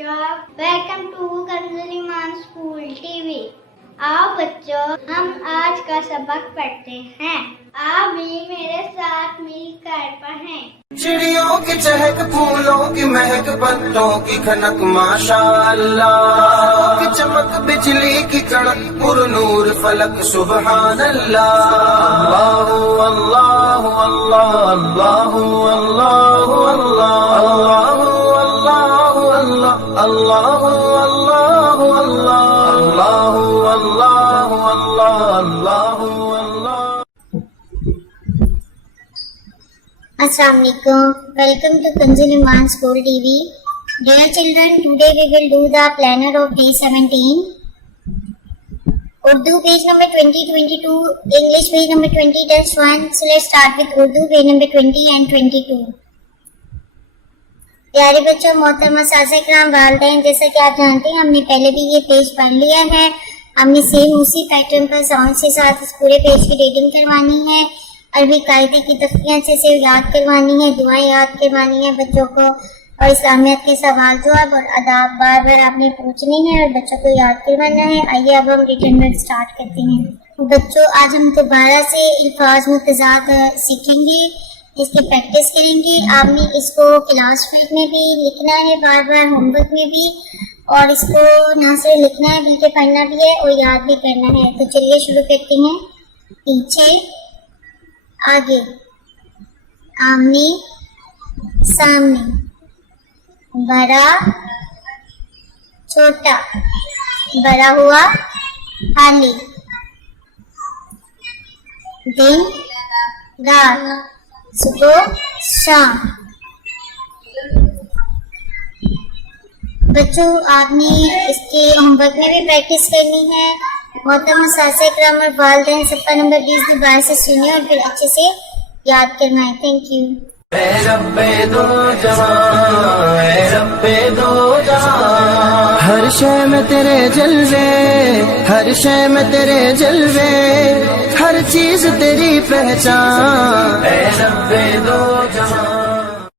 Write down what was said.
बच्चों, welcome to कंजुलीमान school TV. आओ बच्चों, हम आज का सबक पढ़ते हैं। आप भी मेरे साथ मिलकर पढ़ें। चिड़ियों की चहक, फूलों की महक, पत्तों की खनक, माशाअल्लाह की चमक, बिजली की कड़क, पुरनूर फलक, सुबहान अल्लाह। अल्लाह अल्लाह अल्लाह अल्लाह अल्लाह अल्लाह अल्लाह अल्लाह अल्लाह अल्लाह अल्लाह अल्लाह। Assalamu alaikum. Welcome to Kanjuliman School TV. Dear children, today we will do the planner of day 17. Urdu page number 2022, English page number 20, test 1. So let's start with Urdu page number 20 and 22. प्यारे बच्चों, मोहतरमा साज़-ए-किराम, वालिदैन, जैसा कि आप जानते हैं हमने पहले भी ये पेज पढ़ लिया है। हमने सेम उसी पैटर्न पर साउंड के साथ इस पूरे पेज की रीडिंग करवानी है, अरबी कायदे की तस्वीरें अच्छे से याद करवानी है, दुआएं याद करवानी है बच्चों को, और इस्लामियत के सवाल जवाब और आदाब बार बार आपने पूछने हैं और बच्चों को याद करवाना है। आइए अब हम रिटन वर्क स्टार्ट करते हैं। बच्चों, आज हम दोबारा से अल्फाज मुतज़ाद सीखेंगे, इसकी प्रैक्टिस करेंगे। आपने इसको क्लास फील्ड में भी लिखना है, बार बार होमवर्क में भी, और इसको ना सिर्फ लिखना है बल्कि पढ़ना भी है और याद भी करना है। तो चलिए शुरू करते हैं। पीछे, आगे, आमने सामने, बड़ा छोटा, बड़ा हुआ खाली, दिन रात, सुबह शाम। बच्चों, आपने इसके होमवर्क में भी प्रैक्टिस करनी है। मोहतरमा साज़-ए-किराम और वालिदैन सफ़ा नंबर 20 दोबारा से सुनिए और फिर अच्छे से याद करवाएं। Thank you. हर शय में तेरे जलवे, हर शय में तेरे जलवे, हर चीज तेरी पहचान। ऐ रब्बे दो जहां।